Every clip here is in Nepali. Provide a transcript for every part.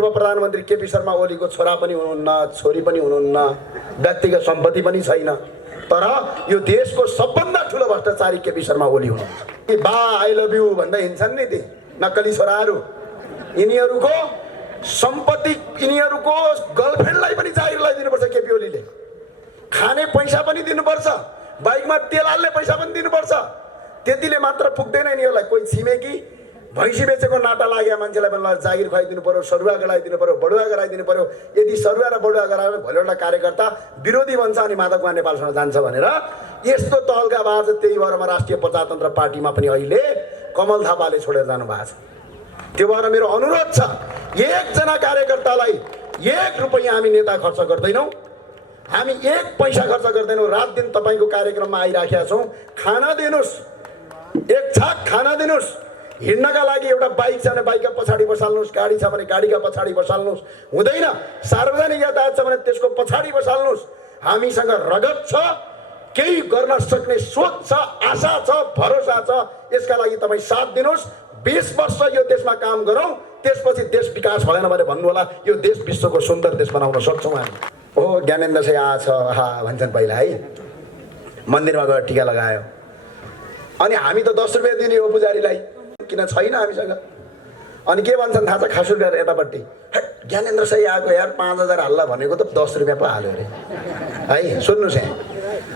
पूर्व प्रधानमन्त्री केपी शर्मा ओलीको छोरा पनि हुनुहुन्न, छोरी पनि हुनुहुन्न, व्यक्तिगत सम्पत्ति पनि छैन, तर यो देशको सबभन्दा ठुलो भ्रष्टाचारी केपी शर्मा ओली हुनुहुन्छ। बा आई लभ यु भन्दै हिँड्छन् नि ती नक्कली छोराहरू, यिनीहरूको सम्पत्ति यिनीहरूको गर्लफ्रेन्डलाई पनि जागिर लगाइदिनुपर्छ केपी ओलीले, खाने पैसा पनि दिनुपर्छ, बाइकमा तेल हाल्ने पैसा पनि दिनुपर्छ। त्यतिले मात्र पुग्दैन यिनीहरूलाई। कोही छिमेकी भैँसी बेचेको नाटा लाग्यो मान्छेलाई पनि जागिर खुवाइदिनु पर्यो, सरुवा गराइदिनु पर्यो, बडुवा गराइदिनु पर्यो। यदि सरुवा र बडुवा गरायो भने भोलि एउटा कार्यकर्ता विरोधी बन्छ अनि माधवकुमार नेपालसँग जान्छ भनेर यस्तो तहलका बाज त्यही भएर राष्ट्रिय प्रजातन्त्र पार्टीमा पनि अहिले कमल थापाले छोडेर जानु भएको छ। त्यो भएर मेरो अनुरोध छ, एकजना कार्यकर्तालाई 1 रुपैयाँ हामी नेता खर्च गर्दैनौँ, हामी 1 पैसा खर्च गर्दैनौँ। रात दिन तपाईँको कार्यक्रममा आइराखेका छौँ। खाना दिनुहोस्, 1 छाक खाना दिनुहोस्। हिँड्नका लागि एउटा बाइक छ भने बाइकका पछाडि बसाल्नुहोस्, गाडी छ भने गाडीका पछाडि बसाल्नुहोस्, हुँदैन सार्वजनिक यातायात छ भने त्यसको पछाडि बसाल्नुहोस्। हामीसँग रगत छ, केही गर्न सक्ने सोच छ, आशा छ, भरोसा छ। यसका लागि तपाईँ साथ दिनुहोस्। 20 वर्ष यो देशमा काम गरौँ, त्यसपछि देश विकास भएन भने भन्नुहोला यो देश विश्वको सुन्दर देश बनाउन सक्छौँ हामी। ओ ज्ञानेन्द्र चाहिँ आछ हा भन्छन् पहिला है, मन्दिरमा गएर टिका लगायो अनि हामी त 10 रुपियाँ दिने हो पुजारीलाई, किन छैन हामीसँग। अनि के भन्छन् थाहा छ खासु गरेर यतापट्टि, ज्ञानेन्द्र सही आएको यार 5000 हल्ला भनेको त 10 रुपियाँ पो हाल्यो अरे है। सुन्नुहोस् है,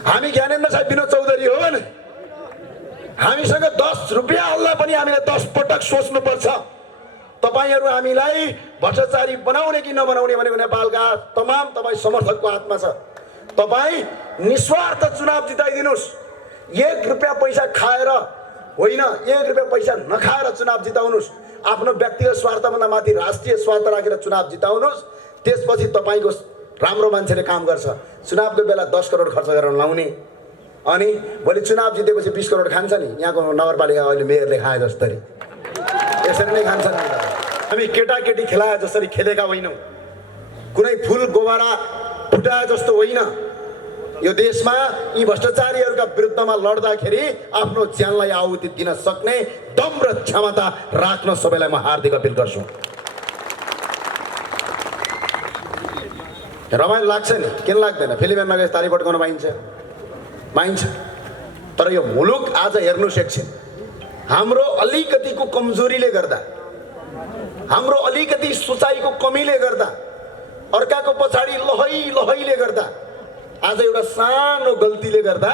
हामी ज्ञानेन्द्र साहब विनोद चौधरी हो भने हामीसँग 10 रुपियाँ हल्ला पनि हामीले 10 पटक सोच्नुपर्छ। तपाईहरू हामीलाई भ्रष्टाचारी बनाउने कि नबनाउने भनेको नेपालका तमाम तपाईँ समर्थकको हातमा छ। तपाईँ निस्वार्थ चुनाव जिताइदिनुहोस्। 1 रुपियाँ पैसा खाएर होइन, 1 रुपियाँ पैसा नखाएर चुनाव जिताउनुहोस्। आफ्नो व्यक्तिगत स्वार्थभन्दा माथि राष्ट्रिय स्वार्थ राखेर चुनाव जिताउनुहोस्। त्यसपछि तपाईँको राम्रो मान्छेले काम गर्छ। चुनावको बेला 10 करोड खर्च गरेर लाउने अनि भोलि चुनाव जितेपछि 20 करोड खान्छ नि। यहाँको नगरपालिका अहिले मेयरले खाए जस्तै यसरी नै खान्छन्। हामी केटाकेटी खेलाए जसरी खेलेका होइनौँ, कुनै फुल गोबारा फुटाए जस्तो होइन। यो देशमा यी भ्रष्टाचारीहरूका विरुद्धमा लड्दाखेरि आफ्नो ज्यानलाई आहुति दिन सक्ने दम र क्षमता राख्न सबैलाई म हार्दिक अपिल गर्छु। रमाइलो लाग्छ नि, किन लाग्दैन? फिल्ममा गए ताली पड्काउन पाइन्छ, तर यो मुलुक आज हेर्नुहोस् एकछिन, हाम्रो अलिकतिको कमजोरीले गर्दा, हाम्रो अलिकति सोचाइको कमीले गर्दा, अर्काको पछाडि लहैले गर्दा, आज एउटा सानो गल्तीले गर्दा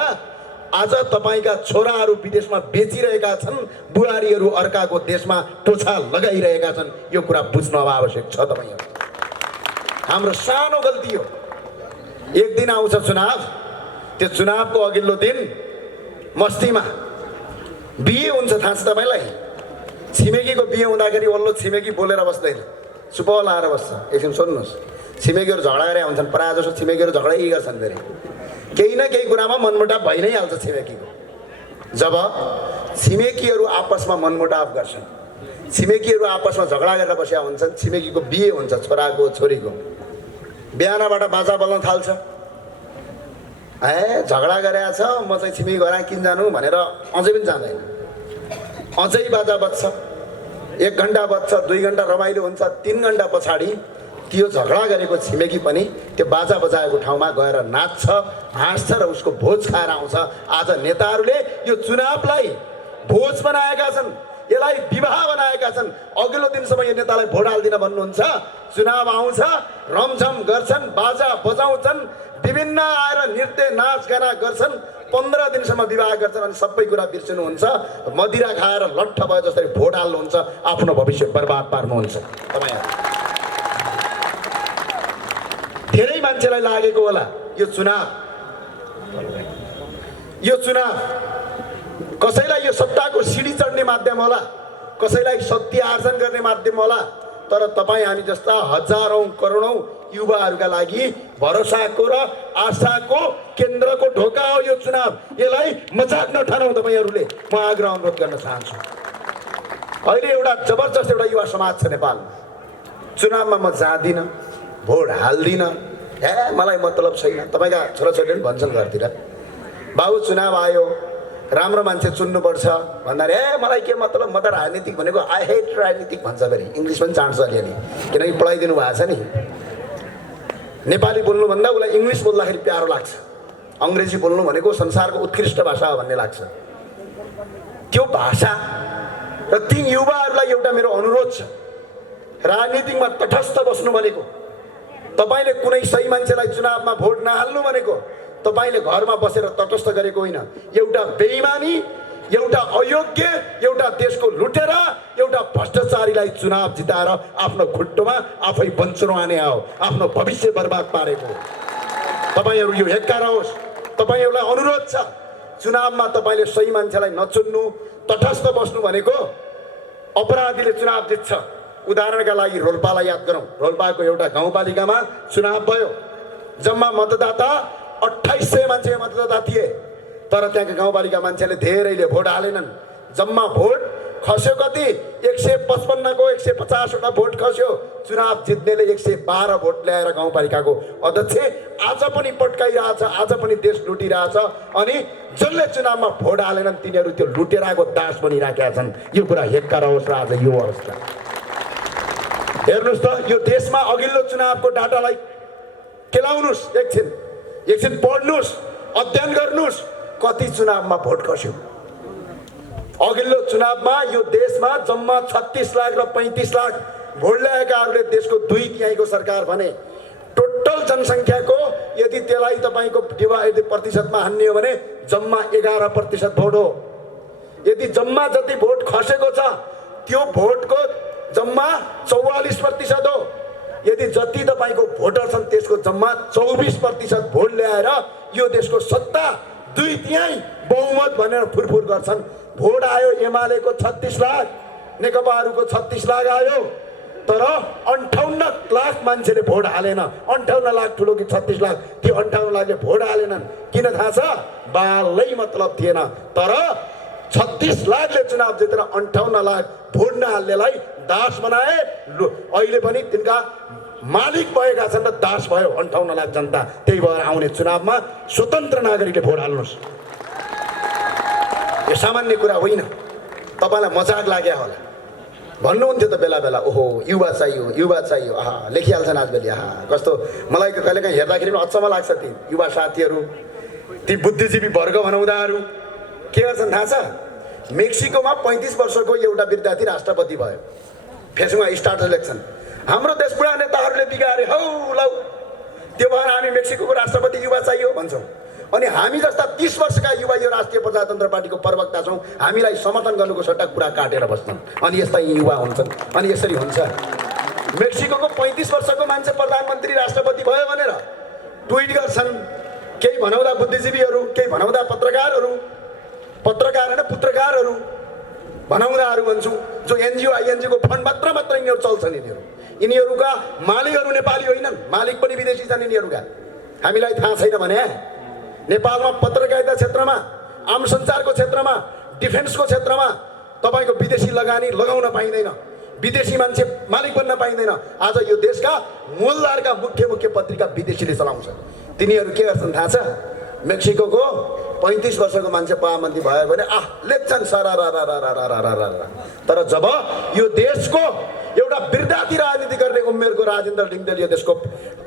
आज तपाईका छोराहरू विदेशमा बेचिरहेका छन्, बुहारीहरू अर्काको देशमा टोछा लगाइरहेका छन्। यो कुरा बुझ्न आवश्यक छ तपाईहरु। हाम्रो सानो गल्ती हो। एक दिन आउँछ चुनाव, त्यो चुनावको अघिल्लो दिन मस्तीमा बिहे हुन्छ। थाहा छ तपाईलाई? छिमेकीको बिहे हुँदाखेरि वल्लो छिमेकी बोलेर बस्दैन, चुप लाएर बस्छ। एकछिन सुन्नुहोस्, छिमेकीहरू झगडा गरे हुन्छन्, प्रायः जसो छिमेकीहरू झगडै गर्छन्। फेरि केही न केही कुरामा मनमुटाव भइ नै हाल्छ छिमेकीको। जब छिमेकीहरू आपसमा मनमुटाव गर्छन्, छिमेकीहरू आपसमा झगडा गरेर बसेका हुन्छन्, छिमेकीको बिहे हुन्छ, छोराको छोरीको, बिहानबाट बाजा बल्न थाल्छ। झगडा गरेछ, म चाहिँ छिमेकी घर किन जानु भनेर अझै पनि जाँदैन। अझै बाजा बज्छ, 1 घण्टा बज्छ, 2 घण्टा रमाइलो हुन्छ, 3 घण्टा पछाडि त्यो झगडा गरेको छिमेकी पनि त्यो बाजा बजाएको ठाउँमा गएर नाच्छ, हाँस्छ र उसको भोज खाएर आउँछ। आज नेताहरूले यो चुनावलाई भोज बनाएका छन्, यसलाई विवाह बनाएका छन्। अघिल्लो दिनसम्म यो नेतालाई भोट हाल्दिन भन्नुहुन्छ, चुनाव आउँछ रमझम गर्छन्, बाजा बजाउँछन्, विभिन्न आएर नृत्य नाच गाना गर्छन्, 15 दिनसम्म विवाह गर्छन् अनि सबै कुरा बिर्सनुहुन्छ। मदिरा खाएर लट्ठ भयो जसरी भोट हाल्नुहुन्छ, आफ्नो भविष्य बर्बाद पार्नुहुन्छ तपाईहरु। धेरै मान्छेलाई लागेको होला यो चुनाव कसैलाई यो सत्ताको सिडी चढ्ने माध्यम होला, कसैलाई शक्ति आर्जन गर्ने माध्यम होला, तर तपाईँ हामी जस्ता हजारौं करोडौं युवाहरूका लागि भरोसाको र आशाको केन्द्रको ढोका हो यो चुनाव। यसलाई मजाक नठानौँ तपाईहरूले, म आग्रह अनुरोध गर्न चाहन्छु। अहिले एउटा जबरजस्त एउटा युवा समाज छ नेपालमा। चुनावमा म जाँदिनँ, भोट हाल्दिनँ, मलाई मतलब छैन। तपाईँका छोराछोरीले पनि भन्छन् घरतिर, बाबु चुनाव आयो, राम्रो मान्छे चुन्नुपर्छ भन्दाखेरि मलाई के मतलब, म त राजनीतिक भनेको आई हेट राजनीतिक भन्छ। फेरि इङ्ग्लिस पनि चाँड्छ अलिअलि, किनकि पढाइदिनु भएको छ नि। नेपाली बोल्नुभन्दा उसलाई इङ्ग्लिस बोल्दाखेरि प्यारो लाग्छ। अङ्ग्रेजी बोल्नु भनेको संसारको उत्कृष्ट भाषा हो भन्ने लाग्छ। त्यो भाषा र ती युवाहरूलाई एउटा मेरो अनुरोध छ, राजनीतिमा तटस्थ बस्नु भनेको, तपाईँले कुनै सही मान्छेलाई चुनावमा भोट नहाल्नु भनेको तपाईँले घरमा बसेर तटस्थ गरेको होइन। एउटा बेइमानी, एउटा अयोग्य, एउटा देशको लुटेरा, एउटा भ्रष्टाचारीलाई चुनाव जिताएर आफ्नो खुट्टोमा आफै बन्चरो आने हो, आफ्नो भविष्य बर्बाद पारेको। तपाईँहरू यो हेक्कार होस्, तपाईँहरूलाई अनुरोध छ, चुनावमा तपाईँले सही मान्छेलाई नचुन्नु, तटस्थ बस्नु भनेको अपराधीले चुनाव जित्छ। उदाहरणका लागि रोल्पालाई याद गरौँ। रोल्पाको एउटा गाउँपालिकामा चुनाव भयो, जम्मा मतदाता 2800 मान्छे मतदाता थिए, तर त्यहाँका गाउँपालिका मान्छेले धेरैले भोट हालेनन्। जम्मा भोट खस्यो कति? 155 को 150वटा भोट खस्यो। चुनाव जित्नेले 112 भोट ल्याएर गाउँपालिकाको अध्यक्ष आज पनि पट्काइरहेछ, आज पनि देश लुटिरहेछ। अनि जसले चुनावमा भोट हालेनन् तिनीहरू त्यो लुटेराको दास बनिराखेका छन्। यो कुरा हेक्कार होस् र आज यो अवस्था हेर्नुहोस् त। यो देशमा अघिल्लो चुनावको डाटालाई केलाउनुहोस्, एकछिन पढ्नुहोस्, अध्ययन गर्नुहोस्, कति चुनावमा भोट खस्यो। अघिल्लो चुनावमा यो देशमा जम्मा 36 लाख र 35 लाख भोट ल्याएकाहरूले देशको 2/3 सरकार भने। टोटल जनसङ्ख्याको यदि त्यसलाई तपाईँको यदि प्रतिशतमा हान्ने हो भने जम्मा 11% भोट हो। यदि जम्मा जति भोट खसेको छ त्यो भोटको जम्मा 44% हो। यदि जति तपाईँको भोटर छन् त्यसको जम्मा 24% भोट ल्याएर यो देशको सत्ता 2/3 बहुमत भनेर फुरफुर गर्छन्। भोट आयो एमालेको 36 लाख, नेकपाहरूको 36 लाख आयो, तर 58 लाख मान्छेले भोट हालेन। 58 लाख ठुलो कि 36 लाख? त्यो 58 लाखले भोट हालेनन्। किन थाहा छ? बालै मतलब थिएन। तर 36 लाखले चुनाव जितेर 58 लाख भोट नहाल्नेलाई दास बनाए। अहिले पनि तिनका मालिक भएका छन् र दास भयो 58 लाख जनता। त्यही भएर आउने चुनावमा स्वतन्त्र नागरिकले भोट हाल्नुहोस्। यो सामान्य कुरा होइन। तपाईँलाई मजाक लाग्यो होला, भन्नुहुन्थ्यो त बेला बेला, ओहो युवा चाहियो, युवा चाहियो, आहा लेखिहाल्छन् आजभोलि। आहा कस्तो मलाई कहिलेकाहीँ हेर्दाखेरि पनि अचम्म लाग्छ। ती युवा साथीहरू, ती बुद्धिजीवी वर्ग भनाउँदाहरू के गर्छन् थाहा छ? मेक्सिकोमा 35 वर्षको एउटा विद्यार्थी राष्ट्रपति भयो। फेसबुकमा स्टाटस लेख्छन्, हाम्रो देश बुढा नेताहरूले बिगारे हौ लौ, त्यो भएर हामी मेक्सिकोको राष्ट्रपति युवा चाहियो भन्छौँ। अनि हामी जस्ता 30 वर्षका युवा यो राष्ट्रिय प्रजातन्त्र पार्टीको प्रवक्ता छौँ, हामीलाई समर्थन गर्नुको सट्टा कुरा काटेर बस्छन्। अनि यस्ता युवा हुन्छन्। अनि यसरी हुन्छ। मेक्सिकोको 35 वर्षको मान्छे प्रधानमन्त्री राष्ट्रपति भयो भनेर ट्विट गर्छन् केही भनाउँदा बुद्धिजीवीहरू, केही भनाउँदा पत्रकारहरू भनाउँदाहरू भन्छु, जो एनजिओ आइएनजिओको फन्ड मात्र यिनीहरू चल्छन्। यिनीहरूका मालिकहरू नेपाली होइनन्, मालिक पनि विदेशी छन् यिनीहरूका। हामीलाई थाहा छैन भने नेपालमा पत्रकारिता क्षेत्रमा, आम सञ्चारको क्षेत्रमा, डिफेन्सको क्षेत्रमा तपाईँको विदेशी लगानी लगाउन पाइँदैन, विदेशी मान्छे मालिक बन्न पाइँदैन। आज यो देशका मूलधारका मुख्य पत्रिका विदेशीले चलाउँछ। तिनीहरू के गर्छन् थाहा छ? मेक्सिकोको 35 वर्षको मान्छे प्रधानमन्त्री भयो भने लेख्छन् सरारारारारारारारा। तर जब यो देशको एउटा विद्यार्थी राजनीति गर्ने उमेरको राजेन्द्र लिङ्गदेल यो देशको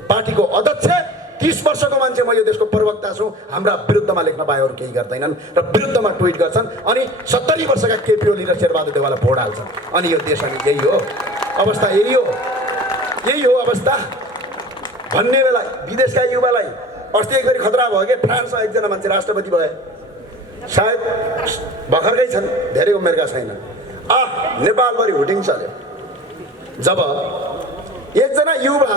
पार्टीको अध्यक्ष, 30 वर्षको मान्छे म यो देशको प्रवक्ता छु, हाम्रा विरुद्धमा लेख्न पाएहरू केही गर्दैनन् र विरुद्धमा ट्विट गर्छन्। अनि 70 वर्षका केपी ओली र शेरबहादुर देवाललाई भोट हाल्छन्। अनि यो देश अनि यही हो अवस्था, यही हो अवस्था भन्ने बेला विदेशका युवालाई अस्ति एकचोटि खतरा भयो कि फ्रान्समा एकजना मान्छे राष्ट्रपति भए, सायद भर्खरकै छन्, धेरै उमेरका छैनन्। नेपालभरि हुटिङ चल्यो। जब एकजना युवा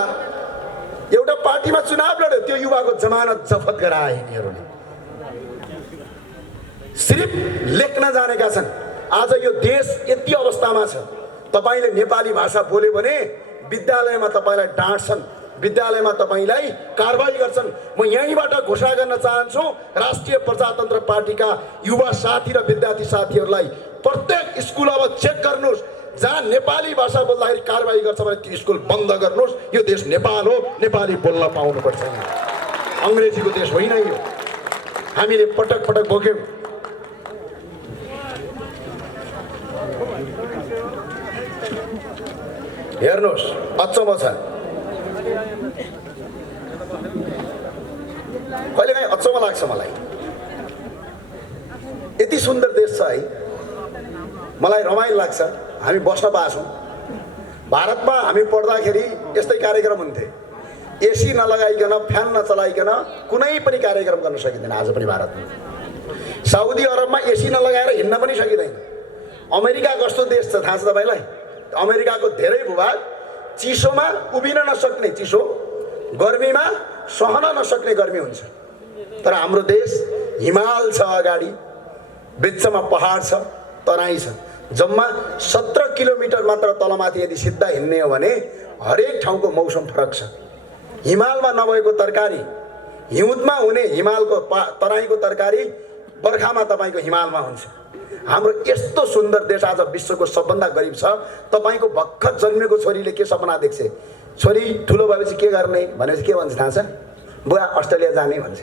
एउटा पार्टीमा चुनाव लड्यो, त्यो युवाको जमानत जफत गराए यिनीहरूले। सिर्फ लेख्न जानेका छन्। आज यो देश यति अवस्थामा छ, तपाईँले नेपाली भाषा बोल्यो भने विद्यालयमा तपाईँलाई डाँट्छन्, विद्यालयमा तपाईँलाई कारबाही गर्छन्। म यहीँबाट घोषणा गर्न चाहन्छु राष्ट्रिय प्रजातन्त्र पार्टीका युवा साथी र विद्यार्थी साथीहरूलाई, प्रत्येक स्कुल अब चेक गर्नुहोस्, जहाँ नेपाली भाषा बोल्दाखेरि कारबाही गर्छ भने त्यो स्कुल बन्द गर्नुहोस्। यो देश नेपाल हो, नेपाली बोल्न पाउनुपर्छ। अङ्ग्रेजीको देश होइन यो। हामीले पटक पटक भोग्यौँ। हेर्नुहोस्, अचम्म छ। कहिलेकाहीँ अचम्म लाग्छ मलाई, यति सुन्दर देश छ है, मलाई रमाइलो लाग्छ। हामी बस्न पाएछौँ। भारतमा हामी पढ्दाखेरि यस्तै कार्यक्रम हुन्थे, एसी नलगाइकन, फ्यान नचलाइकन कुनै पनि कार्यक्रम गर्न सकिँदैन। आज पनि भारतमा, साउदी अरबमा एसी नलगाएर हिँड्न पनि सकिँदैन। अमेरिका कस्तो देश छ थाहा छ तपाईँलाई? अमेरिकाको धेरै भूभाग चिसोमा उभिन नसक्ने चिसो, गर्मीमा सहन नसक्ने गर्मी हुन्छ। तर हाम्रो देश हिमाल छ, अगाडि बिचमा पहाड छ, तराई छ। जम्मा 17 किलोमिटर मात्र तलमाथि यदि सिधा हिँड्ने हो भने हरेक ठाउँको मौसम फरक छ। हिमालमा नभएको तरकारी हिउँदमा हुने, हिमालको तराईको तरकारी बर्खामा तपाईँको हिमालमा हुन्छ। हाम्रो यस्तो सुन्दर देश आज विश्वको सबभन्दा गरिब छ। तपाईँको भर्खर जन्मेको छोरीले के सपना देख्छ? छोरी ठुलो भएपछि के गर्ने भनेपछि के भन्छ थाहा छ? बुवा अस्ट्रेलिया जाने भन्छ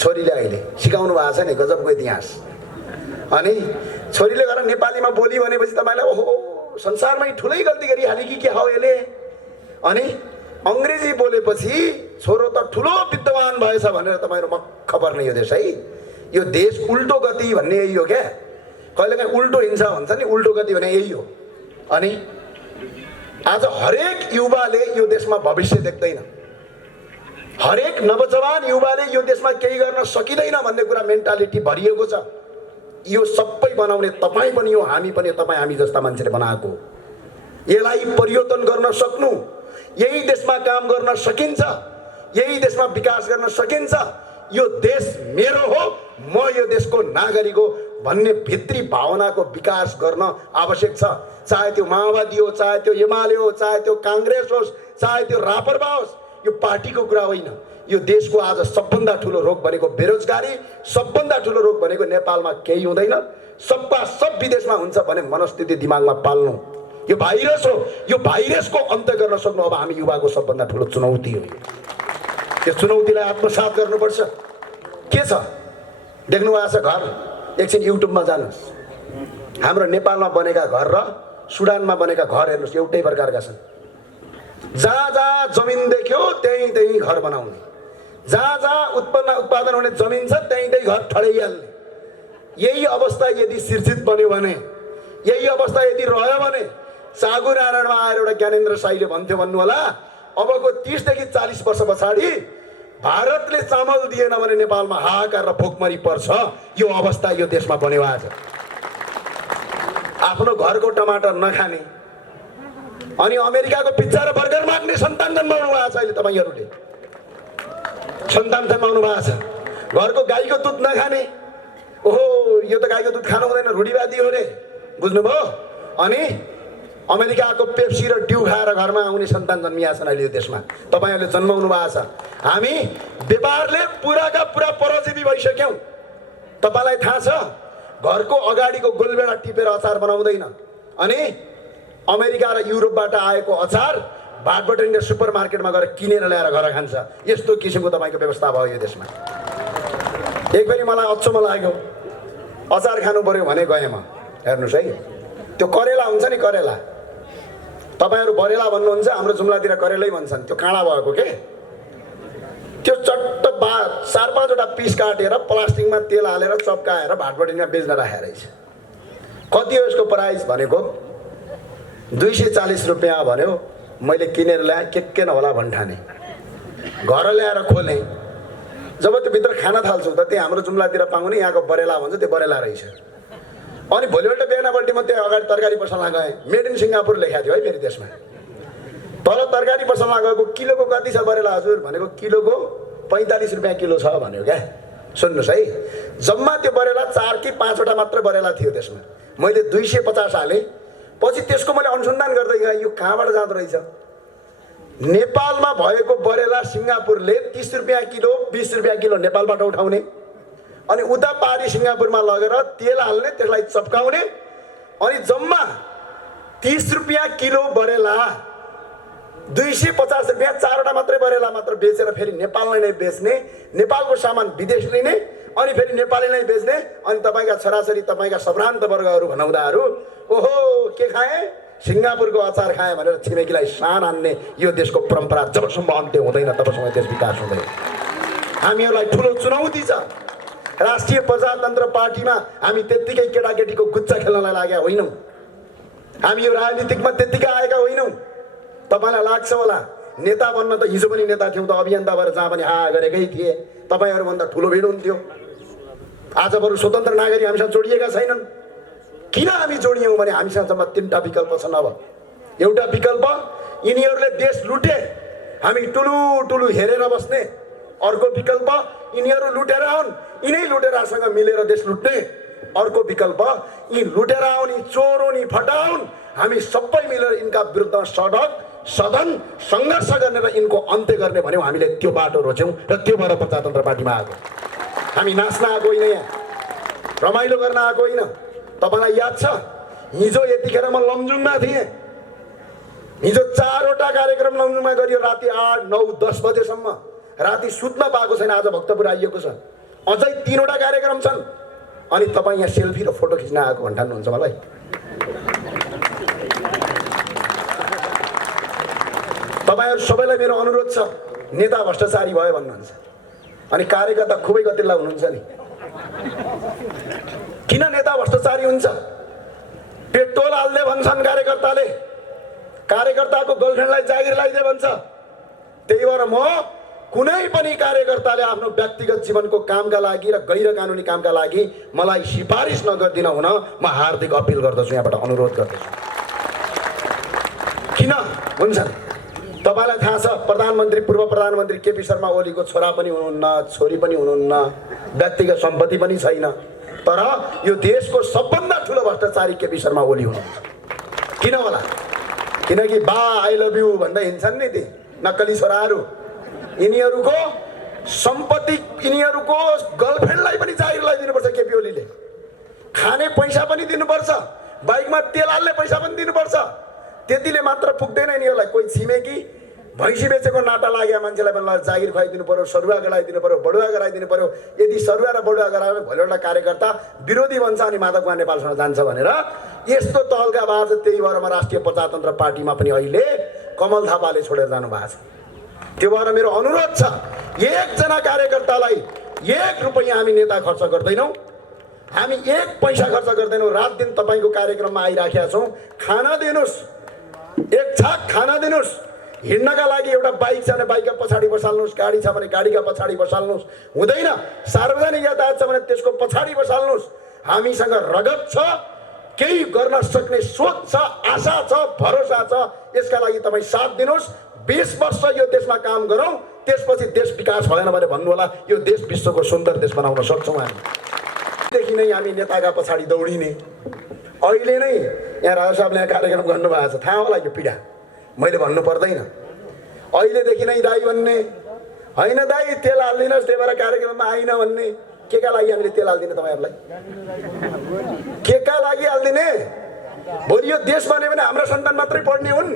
छोरीले। अहिले सिकाउनु भएको छ नि, गजबको इतिहास। अनि छोरीले गएर नेपालीमा बोली भनेपछि तपाईँलाई ओहो संसारमै ठुलै गल्ती गरिहाल्यो कि के हो यसले। अनि अङ्ग्रेजी बोलेपछि छोरो त ठुलो विद्वान भएछ भनेर तपाईँहरू मक्ख पर्ने यो देश है। यो देश उल्टो गति भन्ने यही हो क्या। कहिलेकाहीँ उल्टो हिंसा भन्छ नि, उल्टो गति भने यही हो। अनि आज हरेक युवाले यो देशमा भविष्य देख्दैन, हरेक नवजवान युवाले यो देशमा केही गर्न सकिँदैन भन्ने कुरा मेन्टालिटी भरिएको छ। यो सबै बनाउने तपाईँ पनि हो, हामी पनि, तपाईँ हामी जस्ता मान्छेले बनाएको। यसलाई परिवर्तन गर्न सक्नु, यही देशमा काम गर्न सकिन्छ, यही देशमा विकास गर्न सकिन्छ। यो देश मेरो हो, म यो देशको नागरिक हो भन्ने भित्री भावनाको विकास गर्न आवश्यक छ। चाहे त्यो माओवादी हो, चाहे त्यो एमाले हो, चाहे त्यो काङ्ग्रेस होस्, चाहे त्यो रापरपा होस्, यो पार्टीको कुरा होइन। यो देशको आज सबभन्दा ठुलो रोग भनेको बेरोजगारी, सबभन्दा ठुलो रोग भनेको नेपालमा केही हुँदैन, सबका सब विदेशमा हुन्छ भने मनस्थिति दिमागमा पाल्नु। यो भाइरस हो, यो भाइरसको अन्त गर्न सक्नु अब हामी युवाको सबभन्दा ठुलो चुनौती हो। यो चुनौतीलाई आत्मसात गर्नुपर्छ। के छ देख्नु भएको छ घर? एकछिन युट्युबमा जानुहोस्, हाम्रो नेपालमा बनेका घर र सुडानमा बनेका घर हेर्नुहोस्, एउटै प्रकारका छन्। जहाँ जहाँ जमिन देख्यो त्यहीँ त्यहीँ घर बनाउने, जहाँ जहाँ उत्पादन हुने जमिन छ त्यहीँ त्यहीँ घर ठडाइहाल्ने। यही अवस्था यदि सिर्जित बन्यो भने, यही अवस्था यदि रह्यो भने, सागु नारायणमा आएर एउटा ज्ञानेन्द्र साईले भन्थ्यो भन्नु होला, अबको 30 देखि 40 वर्ष पछाडि भारतले चामल दिएन भने नेपालमा हाहाकार र भोकमरी पर्छ। यो अवस्था यो देशमा बन्यो आज। आफ्नो घरको टमाटर नखाने अनि अमेरिकाको पिज्जा र बर्गर माग्ने सन्तान जन्माउनु भएको छ। अहिले तपाईँहरूले सन्तान जन्माउनु भएको छ। घरको गाईको दुध नखाने, ओहो यो त गाईको दुध खानु हुँदैन, रूढिवादी हो रे, बुझ्नुभयो? अनि अमेरिकाको पेप्सी र ड्यू खाएर घरमा आउने सन्तान जन्मिया छन् अहिले यो देशमा। तपाईँहरूले जन्माउनु भएको छ। हामी व्यापारले पुराका पुरा परजीवी भइसक्यौँ। तपाईँलाई थाहा छ, घरको अगाडिको गोलबेडा टिपेर अचार बनाउँदैन। अनि अमेरिका र युरोपबाट आएको अचार भाटबटनी सुपर मार्केटमा गएर किनेर ल्याएर घर खान्छ। यस्तो किसिमको तपाईँको व्यवस्था भयो यो देशमा। एक फेरि मलाई अचम्म लाग्यो, अचार खानु पर्यो भने गएँ म। हेर्नुहोस् है, त्यो करेला हुन्छ नि, करेला, तपाईँहरू बरेला भन्नुहुन्छ, हाम्रो जुम्लातिर करेलै भन्छन्। त्यो काँडा भएको के, त्यो चट्ट 4-5वटा पिस काटेर प्लास्टिकमा तेल हालेर चप्काएर भाटबटनीमा बेच्न राखेको रहेछ। कति हो यसको प्राइस भनेको? 240 रुपियाँ भन्यो। मैले किनेर ल्याएँ, के नहोला भन्ठाने, घर ल्याएर खोलेँ। जब त्यो भित्र खान थाल्छु त त्यहाँ हाम्रो जुम्लातिर पाउने यहाँको बरेला भन्छ, त्यो बरेला रहेछ। अनि भोलिपल्ट बिहानपल्ट म त्यहाँ अगाडि तरकारी पसलमा गएँ, मेड इन सिङ्गापुर लेखाएको थियो है फेरि त्यसमा। तल तरकारी पसलमा गएको, किलोको कति छ बरेला हजुर भनेको, किलोको 45 रुपियाँ किलो छ भन्यो क्या। सुन्नुहोस् है, जम्मा त्यो बरेला 4 कि 5वटा मात्र बरेला थियो त्यसमा। मैले 250 हालेँ। पछि त्यसको मैले अनुसन्धान गर्दै गएँ, यो कहाँबाट जाँदो रहेछ। नेपालमा भएको बरेला सिङ्गापुरले 30 रुपियाँ किलो, 20 रुपियाँ किलो नेपालबाट उठाउने, अनि उता पारी सिङ्गापुरमा लगेर तेल हाल्ने, त्यसलाई चप्काउने, अनि जम्मा 30 रुपियाँ किलो बरेला 250 रुपियाँ 4वटा मात्रै बरेला मात्र बेचेर फेरि नेपाललाई नै बेच्ने, नेपालको सामान विदेश लिने, अनि फेरि नेपाली नै बेच्ने। अनि तपाईँका छोराछोरी, तपाईँका सभ्रान्त वर्गहरू भनाउँदाहरू ओहो के खाएँ, सिङ्गापुरको अचार खाएँ भनेर छिमेकीलाई सान हान्ने यो देशको परम्परा जबसम्म अन्त्य हुँदैन तबसम्म देश विकास हुँदैन। हामीहरूलाई ठुलो चुनौती छ। राष्ट्रिय प्रजातन्त्र पार्टीमा हामी त्यत्तिकै केटाकेटीको गुच्चा खेल्नलाई लागेका होइनौँ। हामी यो राजनीतिकमा त्यत्तिकै आएका होइनौँ। तपाईँलाई लाग्छ होला नेता बन्न त हिजो पनि नेता थियौँ त, अभियन्ता भएर जहाँ पनि हा गरेकै थिए, तपाईँहरूभन्दा ठुलो भिड हुन्थ्यो। आज बरु स्वतन्त्र नागरिक हामीसँग जोडिएका छैनन्। किन हामी जोडियौँ भने हामीसँग जम्मा 3टा विकल्प छन्। अब एउटा विकल्प यिनीहरूले देश लुटे, हामी टुलु टुलु हेरेर बस्ने। अर्को विकल्प यिनीहरू लुटेर आउन्, यिनै लुटेरासँग मिलेर देश लुट्ने। अर्को विकल्प यी लुटेर आउने चोर हुने फटाउन्, हामी सबै मिलेर यिनका विरुद्ध सडक सदन सङ्घर्ष गर्ने र यिनको अन्त्य गर्ने भन्यौँ। हामीले त्यो बाटो रोज्यौँ र त्यो भएर प्रजातन्त्र पार्टीमा आएको। हामी नाच्न आएको होइन, यहाँ रमाइलो गर्न आएको होइन। तपाईँलाई याद छ हिजो यतिखेर म लमजुङमा थिएँ। हिजो 4वटा कार्यक्रम लमजुङमा गरियो, राति 8, 9, 10 बजेसम्म। राति सुत्न पाएको छैन। आज भक्तपुर आइएको छ, अझै 3वटा कार्यक्रम छन्। अनि तपाईँ यहाँ सेल्फी र फोटो खिच्न आएको भन्नुहुन्छ मलाई। तपाईँहरू सबैलाई मेरो अनुरोध छ, नेता भ्रष्टाचारी भयो भन्नुहुन्छ अनि कार्यकर्ता खुबै गतिल्ला हुनुहुन्छ नि। किन नेता भ्रष्टाचारी हुन्छ? पेट्रोल हाल्दे भन्छन् कार्यकर्ताले, कार्यकर्ताको गर्लफ्रेन्डलाई जागिर लगाइदे भन्छ। त्यही भएर म कुनै पनि कार्यकर्ताले आफ्नो व्यक्तिगत जीवनको कामका लागि र गैर कानुनी कामका लागि मलाई सिफारिस नगरिदिन हुन म हार्दिक अपिल गर्दछु, यहाँबाट अनुरोध गर्दछु। किन हुन्छन्? तपाईँलाई थाहा छ प्रधानमन्त्री पूर्व प्रधानमन्त्री केपी शर्मा ओलीको छोरा पनि हुनुहुन्न, छोरी पनि हुनुहुन्न, व्यक्तिगत सम्पत्ति पनि छैन। तर यो देशको सबभन्दा ठुलो भ्रष्टाचारी केपी शर्मा ओली हुनुहुन्छ। किन होला? किनकि बा आई लभ यु भन्दै हिँड्छन् नि ती नक्कली छोराहरू। यिनीहरूको सम्पत्ति, यिनीहरूको गर्लफ्रेन्डलाई पनि जागिर लगाइदिनुपर्छ केपी ओलीले। खाने पैसा पनि दिनुपर्छ, बाइकमा तेल हाल्ने पैसा पनि दिनुपर्छ। त्यतिले मात्र पुग्दैन यिनीहरूलाई। कोही छिमेकी भैँसी बेचेको नाटा लागेको मान्छेलाई पनि जागिर खुवाइदिनु पर्यो, सरुवा गराइदिनु पर्यो, बडुवा गराइदिनु पर्यो। यदि सरुवा र बडुवा गरायो भने भोलि एउटा कार्यकर्ता विरोधी भन्छ अनि माधवकुमार नेपालसँग जान्छ भनेर यस्तो तहलका बाज। त्यही भएर म राष्ट्रिय प्रजातन्त्र पार्टीमा पनि अहिले कमल थापाले छोडेर जानु भएको छ। त्यो भएर मेरो अनुरोध छ, एकजना कार्यकर्तालाई 1 रुपैयाँ हामी नेता खर्च गर्दैनौँ, हामी 1 पैसा खर्च गर्दैनौँ। रात दिन तपाईँको कार्यक्रममा आइराखेका छौँ। खाना दिनुहोस्, 1 छाक खाना दिनुहोस्। हिँड्नका लागि एउटा बाइक छ भने बाइकका पछाडि बसाल्नुहोस्, गाडी छ भने गाडीका पछाडि बसाल्नुहोस्। हुँदैन सार्वजनिक यातायात छ भने त्यसको पछाडि बसाल्नुहोस्। हामीसँग रगत छ, केही गर्न सक्ने सोच छ, आशा छ, भरोसा छ। यसका लागि तपाईँ साथ दिनुहोस्। 20 वर्ष यो देशमा काम गरौँ, त्यसपछि देश विकास भएन भने भन्नुहोला यो देश विश्वको सुन्दर देश बनाउन सक्छौँ हामी। देखि नै हामी नेताका पछाडि दौडिने। अहिले नै यहाँ राजा साहबले यहाँ कार्यक्रम गर्नुभएको छ, थाहा होला यो पीडा, मैले भन्नु पर्दैन। अहिलेदेखि नै दाई भन्ने होइन, दाई तेल हालिदिनुहोस् त्यही भएर कार्यक्रममा आइन भन्ने। के का लागि हामीले तेल हालिदिने तपाईँहरूलाई? के का लागि हालिदिने? भोलि यो देश बन्यो भने हाम्रा सन्तान मात्रै पढ्ने हुन्,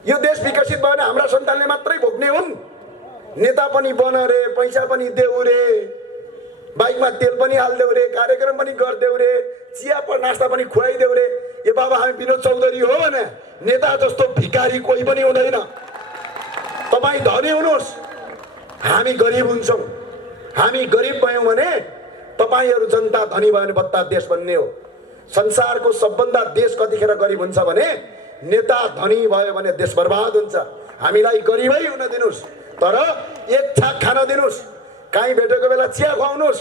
यो देश विकसित भयो भने हाम्रा सन्तानले मात्रै भोग्ने हुन्। नेता पनि बन रे, पैसा पनि देऊ रे, बाइकमा तेल पनि हालिदेऊ रे, कार्यक्रम पनि गरिदेऊ रे, चिया नास्ता पनि खुवाइदेऊ रे। ए बाबा हामी विनोद चौधरी हो भने नेता जस्तो भिकारी कोही पनि हुँदैन। तपाईँ धनी हुनुहोस्, हामी गरिब हुन्छौँ। हामी गरिब भयौँ भने तपाईँहरू जनता धनी भयो भने बत्ता देश बन्ने हो। संसारको सबभन्दा देश कतिखेर गरिब हुन्छ भने नेता धनी भयो भने देश बर्बाद हुन्छ। हामीलाई गरिबै हुन दिनुहोस्, तर 1 छाक खान दिनुहोस्, काहीँ भेटेको बेला चिया खुवाउनुहोस्।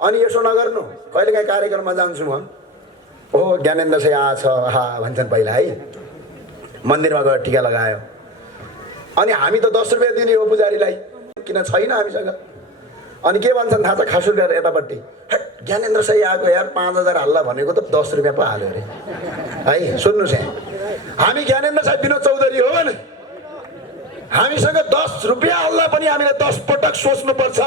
अनि यसो नगर्नु, कहिलेकाहीँ कार्यक्रममा जान्छु म, ओ ज्ञानेन्द्र चाहिँ आछ हा भन्छन् पहिला है, मन्दिरमा गएर टिका लगायो। अनि हामी त 10 रुपियाँ दिने हो पुजारीलाई, किन छैन हामीसँग। अनि के भन्छन् थाहा छ खासुर गरेर यतापट्टि, ज्ञानेन्द्र सही आएको यार 5000 हल्ला भनेको त 10 रुपियाँ पो हाल्यो अरे है। सुन्नुहोस् यहाँ, हामी ज्ञानेन्द्र साहब विनोद चौधरी हो भने हामीसँग 10 रुपियाँ हल्ला पनि हामीले 10 पटक सोच्नुपर्छ।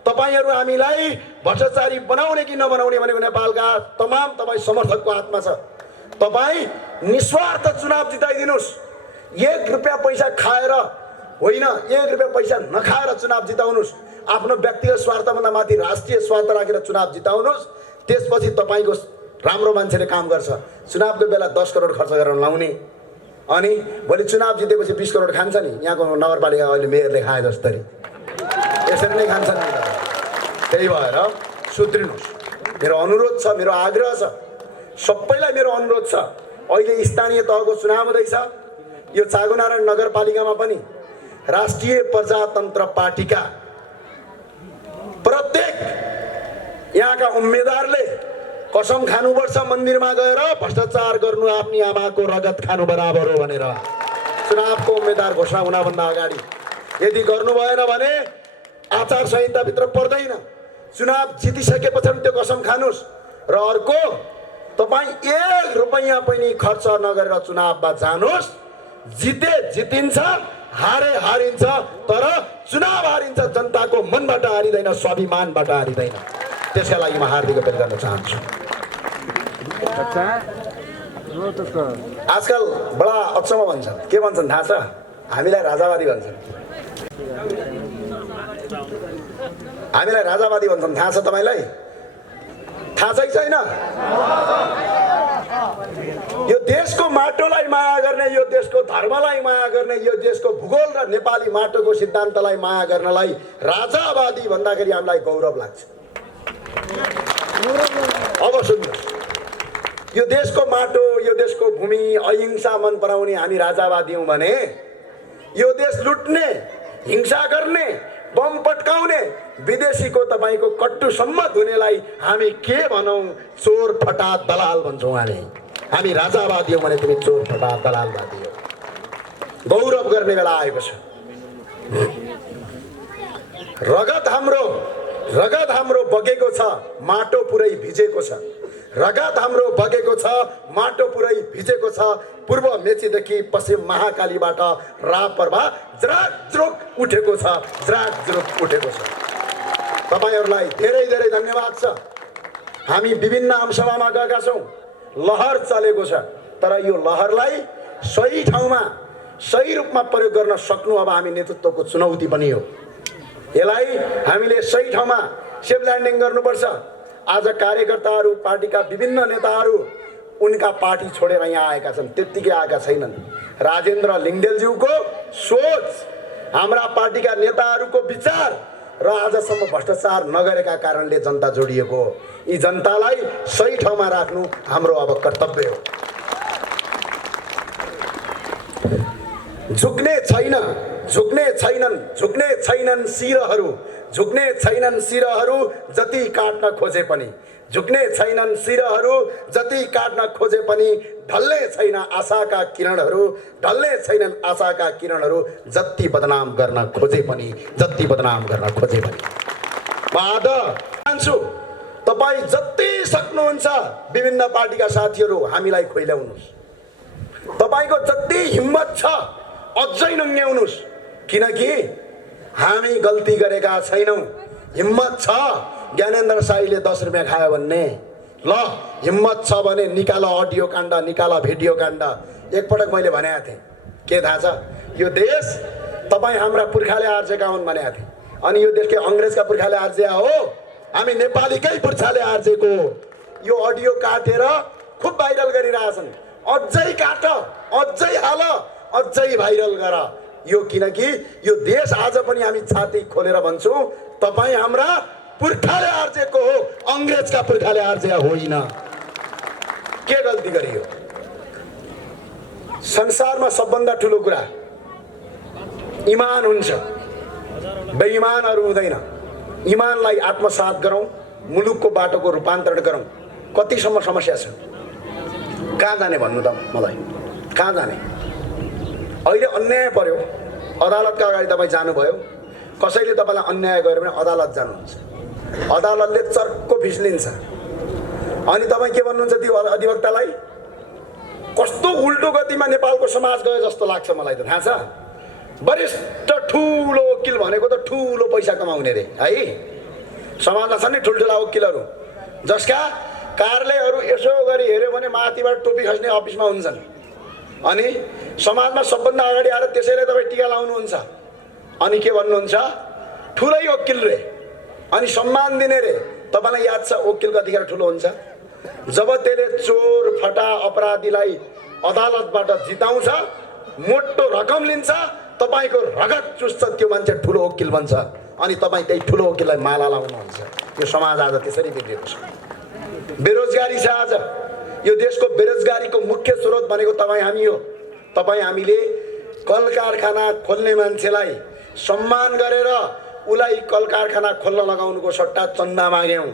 तपाईँहरू हामीलाई भ्रष्टाचारी बनाउने कि नबनाउने भनेको नेपालका तमाम तपाईँ समर्थकको हातमा छ। तपाईँ निस्वार्थ चुनाव जिताइदिनुहोस्। 1 रुपियाँ पैसा खाएर होइन, 1 रुपियाँ पैसा नखाएर चुनाव जिताउनुहोस्। आफ्नो व्यक्तिगत स्वार्थभन्दा माथि राष्ट्रिय स्वार्थ राखेर चुनाव जिताउनुहोस्। त्यसपछि तपाईँको राम्रो मान्छेले काम गर्छ, चुनावको बेला 10 करोड खर्च गरेर लाउने, अनि भोलि चुनाव जितेपछि 20 करोड खान्छ नि। यहाँको नगरपालिका अहिले मेयरले खाए जस्तै यसरी नै खान्छ नि। त्यही भएर सुध्रिनुहोस्। मेरो अनुरोध छ, मेरो आग्रह छ, सबैलाई मेरो अनुरोध छ। अहिले स्थानीय तहको चुनाव हुँदैछ। यो चाँगुनारायण नगरपालिकामा पनि राष्ट्रिय प्रजातन्त्र पार्टीका प्रत्येक यहाँका उम्मेदवारले कसम खानुपर्छ मन्दिरमा गएर भ्रष्टाचार गर्नु आफ्नी आमाको रगत खानु बराबर हो भनेर। चुनावको उम्मेदवार घोषणा हुनभन्दा अगाडि यदि गर्नु भएन भने आचार संहिताभित्र पर्दैन। चुनाव जितिसकेपछि त्यो कसम खानुस्। र अर्को, तपाईँ 1 रुपैयाँ पनि खर्च नगरेर चुनावमा जानुस्। जिते जितिन्छ, हारे हारिन्छ, तर चुनाव हारिन्छ जनताको मनबाट हारिँदैन, स्वाभिमानबाट हारिँदैन। त्यसका लागि म हार्दिक अपील गर्न चाहन्छु। आजकल बडा अचम्म भन्छन्। के भन्छन् थाहा छ? हामीलाई राजावादी भन्छन्। हामीलाई राजावादी भन्छन्, थाहा छ तपाईँलाई? थाहा छ कि छैन? यो देशको माटोलाई माया गर्ने, यो देशको धर्मलाई माया गर्ने, यो देशको भूगोल र नेपाली माटोको सिद्धान्तलाई माया गर्नलाई राजावादी भन्दाखेरि हामीलाई गौरव लाग्छ। अब सुन्नुहोस्, यो देशको माटो, यो देशको भूमि, अहिंसा मन पराउने हामी राजावादी हौँ भने यो देश लुट्ने, हिंसा गर्ने, बम पट्काउने, विदेशीको तपाईँको कट्टु सम्मत हुनेलाई हामी के भनौँ? चोर फटा दलाल भन्छौँ हामी राजावादी हौँ भने तिमी चोर फटा दलालवादी हो। गौरव गर्ने बेला आएको छ। रगत हाम्रो बगेको छ, माटो पुरै भिजेको छ। रगत हाम्रो बगेको छ, माटो पुरै भिजेको छ। पूर्व मेचीदेखि पश्चिम महाकालीबाट रापरमा ज्राकज्रुक उठेको छ, ज्राकज्रुक उठेको छ। तपाईहरूलाई धेरै धेरै धन्यवाद छ। हामी विभिन्न आमसभामा गएका छौँ, लहर चलेको छ, तर यो लहरलाई सही ठाउँमा सही रूपमा प्रयोग गर्न सक्नु अब हामी नेतृत्वको चुनौती पनि हो। यसलाई हामीले सही ठाउँमा सेफ ल्यान्डिङ गर्नुपर्छ। आज कार्यकर्ताहरू, पार्टीका विभिन्न नेताहरू उनका पार्टी छोडेर यहाँ आएका छन्, त्यत्तिकै आएका छैनन्। राजेन्द्र लिङ्गदेलज्यूको सोच, हाम्रा पार्टीका नेताहरूको विचार र आजसम्म भ्रष्टाचार नगरेका कारणले जनता जोडिएको हो। यी जनतालाई सही ठाउँमा राख्नु हाम्रो अब कर्तव्य हो। झुक्ने छैनन् शिरहरू, झुक्ने छैनन् शिरहरू जति काट्न खोजे पनि, झुक्ने छैनन् शिरहरू जति काट्न खोजे पनि, ढल्ने छैन आशाका किरणहरू, ढल्ने छैनन् आशाका किरणहरू जति बदनाम गर्न खोजे पनि, जति बदनाम गर्न खोजे पनि। म आज चाहन्छु तपाईँ जति सक्नुहुन्छ विभिन्न पार्टीका साथीहरू हामीलाई खुइल्याउनुहोस्। तपाईँको जति हिम्मत छ अझै नङ्ग्याउनुहोस्, किनकि हामी गल्ती गरेका छैनौँ। हिम्मत छ ज्ञानेन्द्र साईले 10 रुपियाँ खायो भन्ने, ल हिम्मत छ भने निकाल अडियो काण्ड, निकाल भिडियो काण्ड। एकपटक मैले भनेको थिएँ, के थाहा छ? यो देश तपाईँ हाम्रा पुर्खाले आर्जेका हुन् भनेको थिएँ, अनि यो देश के अङ्ग्रेजका पुर्खाले आर्जिया हो? हामी नेपालीकै पुर्खाले आर्जेको। यो अडियो काटेर खुब भाइरल गरिरहेछन्। अझै काट, अझै हाल, अझै भाइरल गर यो, किनकि यो देश आज पनि हामी छाती खोलेर भन्छौँ तपाईँ हाम्रा पुर्खाले आर्जेको हो, अङ्ग्रेजका पुर्खाले आर्जेका होइन। के गल्ती गरियो? संसारमा सबभन्दा ठुलो कुरा इमान हुन्छ, बेइमानहरू हुँदैन। इमानलाई आत्मसात गरौँ, मुलुकको बाटोको रूपान्तरण गरौँ। कतिसम्म समस्या छ? कहाँ जाने भन्नु त मलाई? कहाँ जाने? अहिले अन्याय पर्यो, अदालतका अगाडि तपाईँ जानुभयो, कसैले तपाईँलाई अन्याय गर्यो भने अदालत जानुहुन्छ, अदालतले चर्को फिस लिन्छ, अनि तपाईँ के भन्नुहुन्छ त्यो अधिवक्तालाई? कस्तो उल्टो गतिमा नेपालको समाज गयो जस्तो लाग्छ मलाई त। थाहा छ? वरिष्ठ ठुलो वकिल भनेको त ठुलो पैसा कमाउने रे है। समाजमा छन् नि ठुल्ठुला वकिलहरू जसका कार्यालयहरू यसो गरी हेऱ्यो भने माथिबाट टोपी खस्ने अफिसमा हुन्छन्, अनि समाजमा सबभन्दा अगाडि आएर त्यसैले तपाईँ टिका लाउनुहुन्छ, अनि के भन्नुहुन्छ? ठुलै वकिल रे, अनि सम्मान दिने रे। तपाईँलाई याद छ वकिल कतिखेर ठुलो हुन्छ? जब त्यसले चोर फटा अपराधीलाई अदालतबाट जिताउँछ, मोटो रकम लिन्छ, तपाईको रगत चुस्छ, त्यो मान्छे ठुलो वकिल बन्छ अनि तपाईँ त्यही ठुलो वकिललाई माला लाउनुहुन्छ। यो समाज आज त्यसरी बिग्रेको छ। बेरोजगारी छ आज। यो देशको बेरोजगारीको मुख्य स्रोत भनेको तपाईँ हामी हो। तपाईँ हामीले कल कारखाना खोल्ने मान्छेलाई सम्मान गरेर उलाई कल कारखाना खोल्न लगाउनुको सट्टा चन्दा माग्यौँ,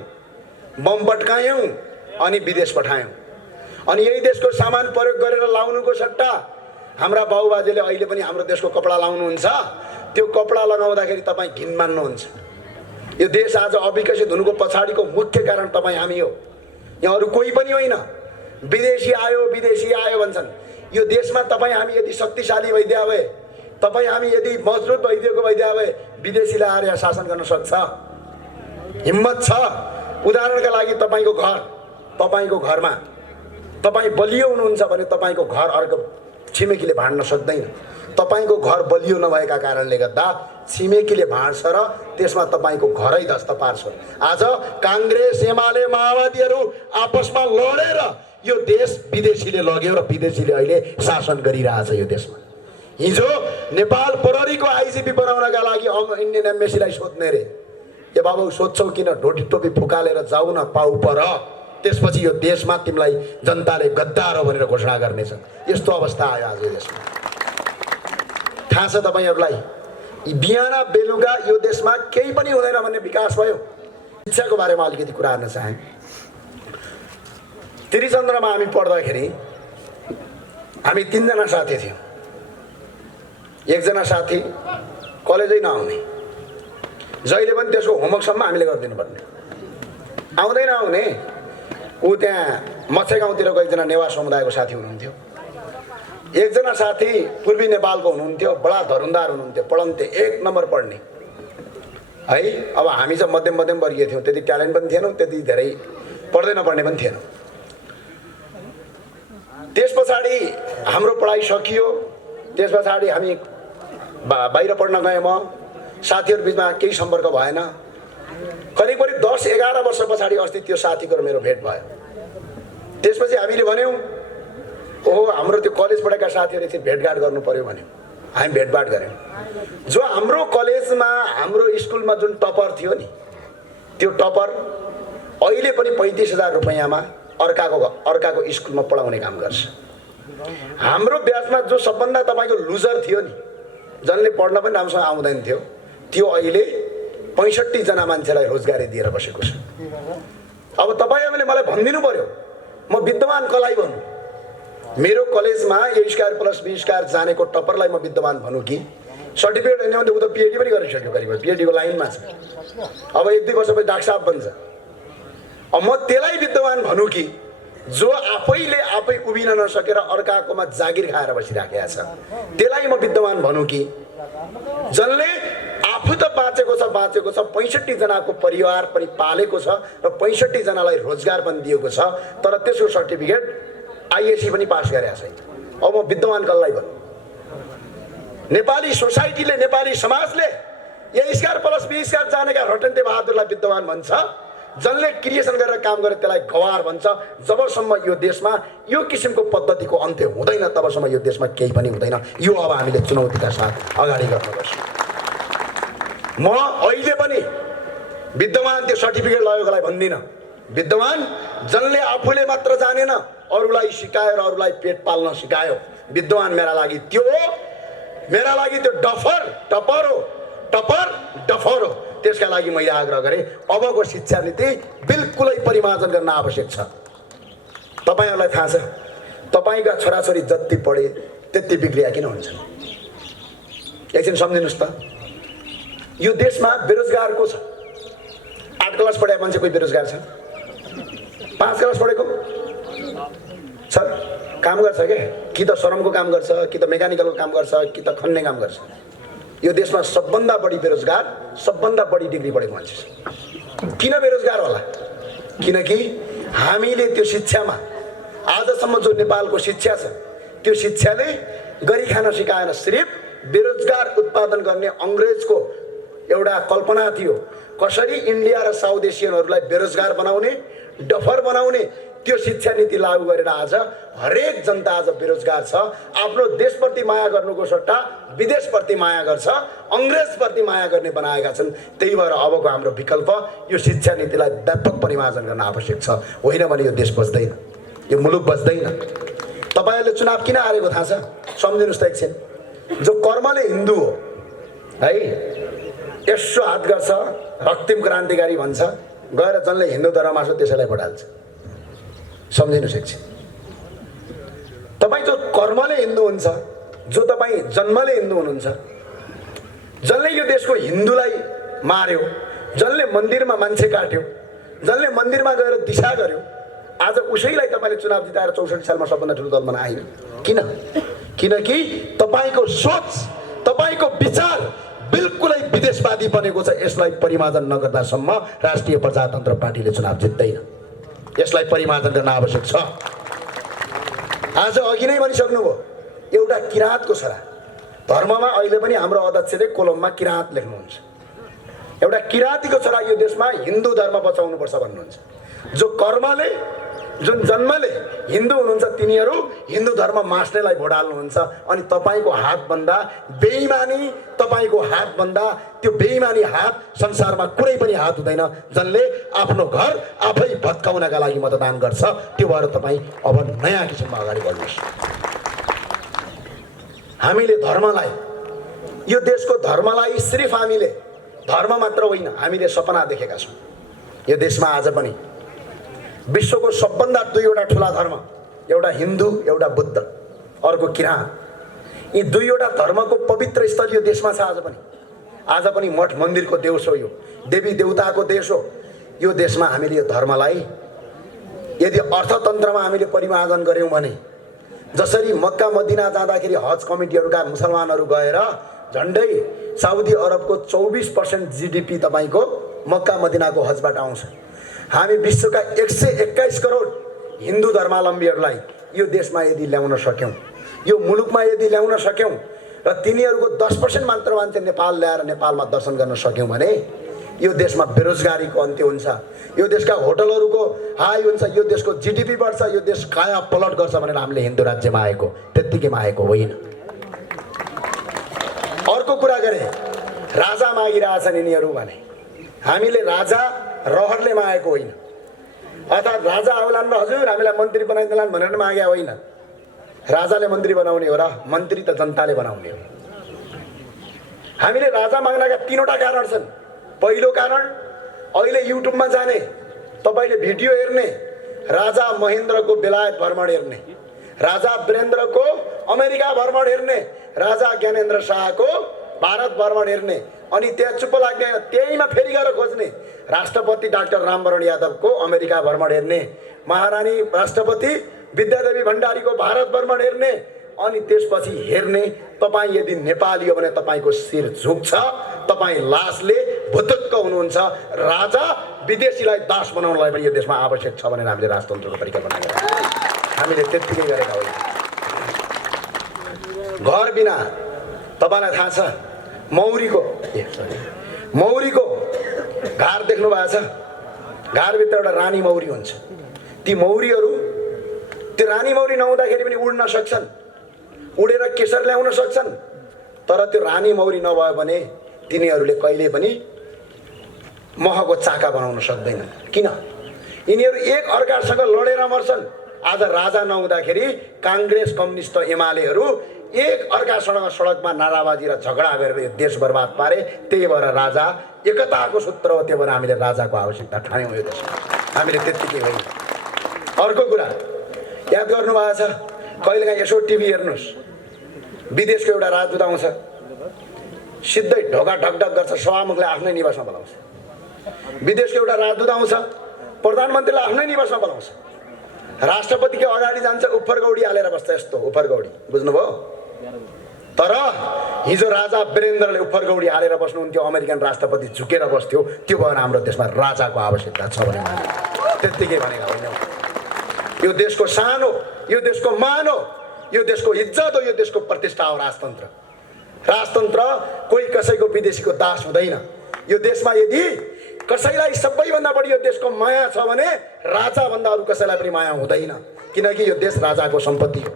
बम पट्कायौँ अनि विदेश पठायौँ। अनि यही देशको सामान प्रयोग गरेर लाउनुको सट्टा हाम्रा बाबुबाजेले अहिले पनि हाम्रो देशको कपडा लाउनुहुन्छ। त्यो कपडा लगाउँदाखेरि तपाईँ घिन मान्नुहुन्छ। यो देश आज अविकसित हुनुको पछाडिको मुख्य कारण तपाईँ हामी हो। यहाँ अरू कोही पनि होइन। विदेशी आयो भन्छन्। यो देशमा तपाईँ हामी यदि शक्तिशाली भइदिया भए, तपाईँ हामी यदि मजबुत भइदिया भए विदेशीले आएर यहाँ शासन गर्न सक्छ, हिम्मत छ। उदाहरणका लागि तपाईँको घरमा तपाईँ बलियो हुनुहुन्छ भने तपाईँको घर अर्को छिमेकीले भाँड्न सक्दैन। तपाईँको घर बलियो नभएका कारणले गर्दा छिमेकीले भाँड्छ र त्यसमा तपाईँको घरै ध्वस्त पार्छ। आज काङ्ग्रेस, एमाले, माओवादीहरू आपसमा लडेर यो देश विदेशीले लग्यो र विदेशीले अहिले शासन गरिरहेछ यो देशमा। हिजो नेपाल प्रहरीको आइजिपी बनाउनका लागि इन्डियन एम्बेसीलाई सोध्ने रे, ए बाबु सोध्छौ किन, ढोटी टोपी फुकालेर जाऊ न, पाउ पर, त्यसपछि यो देशमा तिमीलाई जनताले गद्दार हो भनेर घोषणा गर्नेछ। यस्तो अवस्था आयो आज देशमा। थाहा छ तपाईँहरूलाई, बिहान बेलुका यो देशमा केही पनि हुँदैन भन्ने विकास भयो। शिक्षाको बारेमा अलिकति कुरा गर्न चाहे। त्रिचन्द्रमा हामी पढ्दाखेरि हामी 3 जना साथी थियौँ। एकजना साथी कलेजै नआउने, जहिले पनि त्यसको होमवर्कसम्म हामीले गरिदिनु पर्ने, आउने ऊ त्यहाँ मच्छे गाउँतिर एकजना नेवार समुदायको साथी हुनुहुन्थ्यो। एकजना साथी पूर्वी नेपालको हुनुहुन्थ्यो, बडा धरुन्दार हुनुहुन्थ्यो, पढन्थे 1 नम्बर पढ्ने है। अब हामी चाहिँ मध्यम वर्गीय थियौँ, त्यति ट्यालेन्ट पनि थिएनौँ, त्यति धेरै पढ्दै नपढ्ने पनि थिएनौँ। त्यस पछाडि हाम्रो पढाइ सकियो। त्यस पछाडि हामी बाहिर पढ्न गएँ। म साथीहरू बिचमा केही सम्पर्क भएन। करिब 10-11 वर्ष पछाडि अस्ति त्यो साथीको र मेरो भेट भयो। त्यसपछि हामीले भन्यौँ, ओहो हाम्रो त्यो कलेज पढेका साथीहरू चाहिँ भेटघाट गर्नु पर्यो भन्यौँ। हामी भेटघाट गऱ्यौँ। जो हाम्रो कलेजमा, हाम्रो स्कुलमा जुन टपर थियो नि, त्यो टपर अहिले पनि 35,000 रुपैयाँमा अर्काको स्कुलमा पढाउने काम गर्छ। हाम्रो ब्याचमा जो सबभन्दा तपाईँको लुजर थियो नि, जसले पढ्न पनि राम्रोसँग आउँदैन थियो, त्यो अहिले 65 जना मान्छेलाई रोजगारी दिएर बसेको छ। अब तपाईँहरूले मलाई भनिदिनु पर्यो, म विद्वान कसलाई भनौँ? मेरो कलेजमा A²+B² जानेको टपरलाई म विद्वान भनौँ कि सर्टिफिकेट होइन भने ऊ त PhD पनि गरिसक्यो, करिब PhD को लाइनमा छ। अब 1-2 वर्षपछि डाक्टर साहब बन्छ। अब म त्यसलाई विद्वान भनौँ कि जो आफै उभिन नसकेर अर्काकोमा जागिर खाएर बसिराखेको छ, त्यसलाई म विद्वान भनौँ कि जसले आफू त बाँचेको छ, 65 जनाको परिवार पनि पालेको छ र 65 जनालाई रोजगार पनि दिएको छ, तर त्यसको सर्टिफिकेट ISC पनि पास गरेको छैन। अब म विद्वान कसलाई भन्नु? नेपाली सोसाइटीले, नेपाली समाजले A²+B² जानेका रटन्ते बहादुरलाई विद्वान भन्छ, जसले क्रिएसन गरेर काम गरे त्यसलाई गवार भन्छ। जबसम्म यो देशमा यो किसिमको पद्धतिको अन्त्य हुँदैन तबसम्म यो देशमा केही पनि हुँदैन। यो अब हामीले चुनौतीका साथ अगाडि गर्नुपर्छ। म अहिले पनि विद्वान त्यो सर्टिफिकेट लगेकोलाई भन्दिनँ। विद्वान जसले आफूले मात्र जानेन, अरूलाई सिकायो र अरूलाई पेट पाल्न सिकायो, विद्वान मेरा लागि त्यो हो। मेरा लागि त्यो टपर हो। त्यसका लागि मैले आग्रह गरेँ, अबको शिक्षा नीति बिल्कुलै परिमार्जन गर्न आवश्यक छ। तपाईँहरूलाई थाहा छ, तपाईँका छोराछोरी जति पढे त्यति बिग्रिया किन हुन्छन्? एकछिन सम्झिनुहोस् त। यो देशमा बेरोजगारको छ। 8 क्लास पढेको मान्छे कोही बेरोजगार छ? 5 क्लास पढेको छ, काम गर्छ क्या, कि त श्रमको काम गर्छ, कि त मेकानिकलको काम गर्छ, कि त खन्ने काम गर्छ। यो देशमा सबभन्दा बढी बेरोजगार सबभन्दा बढी डिग्री पढेको मान्छे छ। किन बेरोजगार होला? किनकि हामीले त्यो शिक्षामा आजसम्म जो नेपालको शिक्षा छ, त्यो शिक्षाले गरी खान सिकाएन। सिर्फ बेरोजगार उत्पादन गर्ने अङ्ग्रेजको एउटा कल्पना थियो, कसरी इन्डिया र साउथ एसियनहरूलाई बेरोजगार बनाउने, डफर बनाउने, त्यो शिक्षा नीति लागू गरेर आज हरेक जनता आज बेरोजगार छ। आफ्नो देशप्रति माया गर्नुको सट्टा विदेशप्रति माया गर्छ, अङ्ग्रेजप्रति माया गर्ने बनाएका छन्। त्यही भएर अबको हाम्रो विकल्प यो शिक्षा नीतिलाई व्यापक परिमार्जन गर्न आवश्यक छ। होइन भने यो देश बच्दैन, यो मुलुक बच्दैन। तपाईँहरूले चुनाव किन हारेको थाहा छ? सम्झिनुहोस् त एकछिन। जो कर्मले हिन्दू हो है, यसो हात गर्छ, रक्तिम क्रान्तिकारी भन्छ, गएर जसले हिन्दू धर्ममा छ त्यसैलाई भोट हाल्छ। सम्झिनुहोस् एकछिन। तपाईँ जो कर्मले हिन्दू हुन्छ, जो तपाईँ जन्मले हिन्दू हुनुहुन्छ, जसले यो देशको हिन्दूलाई मार्यो, जसले मन्दिरमा मान्छे काट्यो, जसले मन्दिरमा गएर दिशा गर्यो, आज उसैलाई तपाईँले चुनाव जिताएर 64 सालमा सबभन्दा ठुलो दल बनाएन। किन? किनकि तपाईँको सोच, तपाईँको विचार बिल्कुलै विदेशवादी बनेको छ। यसलाई परिमार्जन नगर्दासम्म राष्ट्रिय प्रजातन्त्र पार्टीले चुनाव जित्दैन। यसलाई परिमार्जन गर्न आवश्यक छ। आज अघि नै भनिसक्नुभयो, एउटा किराँतको छोरा। धर्ममा अहिले पनि हाम्रो अध्यक्षले कोलममा किराँत लेख्नुहुन्छ। एउटा किराँतीको छोरा यो देशमा हिन्दू धर्म बचाउनुपर्छ भन्नुहुन्छ। जो कर्मले, जुन जन्मले हिन्दू हुनुहुन्छ, तिनीहरू हिन्दू धर्म मास्नेलाई भोट हाल्नुहुन्छ। अनि तपाईँको हातभन्दा बेइमानी, तपाईँको हातभन्दा त्यो बेइमानी हात संसारमा कुनै पनि हात हुँदैन जसले आफ्नो घर आफै भत्काउनका लागि मतदान गर्छ। त्यो भएर तपाईँ अब नयाँ किसिममा अगाडि बढ्नुहोस्। हामीले धर्मलाई, यो देशको धर्मलाई सिर्फ हामीले धर्म मात्र होइन, हामीले सपना देखेका छौँ। यो देशमा आज पनि विश्वको सबभन्दा दुईवटा ठुला धर्म, एउटा हिन्दू, एउटा बुद्ध, अर्को किराँत। यी दुईवटा धर्मको पवित्र स्थल यो देशमा छ। आज पनि मठ मन्दिरको देश हो, यो देवी देवताको देश हो। यो देशमा हामीले यो धर्मलाई यदि अर्थतन्त्रमा हामीले परिमार्जन गऱ्यौँ भने, जसरी मक्का मदिना जाँदाखेरि हज कमिटीहरूका मुसलमानहरू गएर झन्डै साउदी अरबको 24% GDP तपाईँको मक्का मदिनाको हजबाट आउँछ। हामी विश्वका 121 करोड हिन्दू धर्मावलम्बीहरूलाई यो देशमा यदि ल्याउन सक्यौँ, यो मुलुकमा यदि ल्याउन सक्यौँ र तिनीहरूको 10% मात्र मान्छे नेपाल ल्याएर नेपालमा दर्शन गर्न सक्यौँ भने यो देशमा बेरोजगारीको अन्त्य हुन्छ, यो देशका होटलहरूको हाई हुन्छ, यो देशको GDP बढ्छ, यो देश काया पलट गर्छ भनेर हामीले हिन्दू राज्यमा आएको, त्यत्तिकैमा आएको होइन। अर्को कुरा गरे, राजा मागिरहेछन् यिनीहरू भने। हामीले राजा रहरले मागेको होइन, अर्थात् राजा आउलान् र हजुर हामीलाई मन्त्री बनाइदिलान् भनेर मागे होइन। राजाले मन्त्री बनाउने हो र मन्त्री त जनताले बनाउने हो। हामीले राजा माग्नका 3वटा कारण छन्। पहिलो कारण, अहिले युट्युबमा जाने, तपाईँले भिडियो हेर्ने, राजा महेन्द्रको बेलायत भ्रमण हेर्ने, राजा वीरेन्द्रको अमेरिका भ्रमण हेर्ने, राजा ज्ञानेन्द्र शाहको भारत भ्रमण हेर्ने, अनि त्यहाँ चुप्प लाग्ने, त्यहीमा फेरि गएर खोज्ने। राष्ट्रपति डाक्टर रामवरण यादवको अमेरिका भ्रमण हेर्ने, महारानी राष्ट्रपति विद्यादेवी भण्डारीको भारत भ्रमण हेर्ने, अनि त्यसपछि हेर्ने तपाईँ यदि नेपाली हो भने तपाईँको शिर झुक्छ, तपाईँ लासले भुतुक्क हुनुहुन्छ। राजा विदेशीलाई दास बनाउनलाई पनि यो देशमा आवश्यक छ भनेर हामीले राजतन्त्रको तरिका बनाएका छौँ। हामीले त्यत्तिकै गरेका होइन। घर बिना तपाईँलाई थाहा छ, मौरीको घार देख्नु भएको छ? घारभित्र एउटा रानी मौरी हुन्छ। ती मौरीहरू, त्यो रानी मौरी नहुँदाखेरि पनि उड्न सक्छन्, उडेर केशर ल्याउन सक्छन्, तर त्यो रानी मौरी नभयो भने तिनीहरूले कहिले पनि महको चाका बनाउन सक्दैनन्। किन? यिनीहरू एक अर्कासँग लडेर मर्छन्। आज राजा नहुँदाखेरि काङ्ग्रेस, कम्युनिस्ट, एमालेहरू एक अर्कासँग सडकमा नाराबाजी र झगडा गरेर यो देश बर्बाद पारे। त्यही भएर राजा एकताको सूत्र हो, त्यही भएर हामीले राजाको आवश्यकता ठान्यौँ यो देशमा। हामीले त्यत्तिकै होइन। अर्को कुरा याद गर्नुभएको छ, कहिलेकाहीँ यसो टिभी हेर्नुहोस्, विदेशको एउटा राजदूत आउँछ, सिधै ढोका ढकढक गर्छ, सभामुखले आफ्नै निवासमा बोलाउँछ। विदेशको एउटा राजदूत आउँछ, प्रधानमन्त्रीलाई आफ्नै निवासमा बोलाउँछ। राष्ट्रपतिको अगाडि जान्छ, उफर गौडी हालेर बस्छ, यस्तो उफर गौडी, बुझ्नुभयो? तर हिजो राजा वीरेन्द्रले उफर गौडी हालेर बस्नुहुन्थ्यो, अमेरिकन राष्ट्रपति झुकेर बस्थ्यो। त्यो भएर हाम्रो देशमा राजाको आवश्यकता छ भने त्यत्तिकै भनेका होइन। यो देशको शान हो, यो देशको मान हो, यो देशको इज्जत हो, यो देशको प्रतिष्ठा हो राजतन्त्र। राजतन्त्र कोही कसैको विदेशीको दास हुँदैन। यो देशमा यदि कसैलाई सबैभन्दा बढी यो देशको माया छ भने राजाभन्दा अरू कसैलाई पनि माया हुँदैन, किनकि यो देश राजाको सम्पत्ति हो।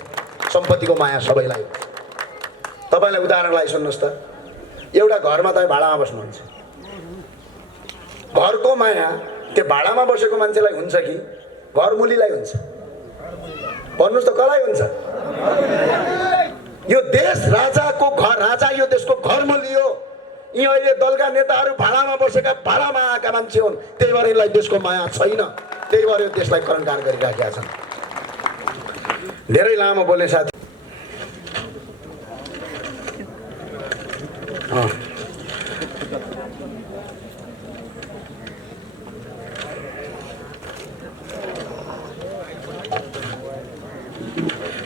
सम्पत्तिको माया सबैलाई हो। तपाईँलाई उदाहरणलाई सुन्नुहोस् त, एउटा घरमा तपाईँ भाडामा बस्नुहुन्छ, घरको माया त्यो भाडामा बसेको मान्छेलाई हुन्छ कि घरमुलीलाई हुन्छ? भन्नुहोस् त, कसलाई हुन्छ? यो देश राजाको घर, राजा यो देशको घरमुली हो। यी अहिले दलका नेताहरू भाडामा बसेका, भाडामा आएका मान्छे हुन्, त्यही भएर यसलाई देशको माया छैन, त्यही भएर यो देशलाई करणकार गरिराखेका छन्। धेरै लामो बोल्ने साथी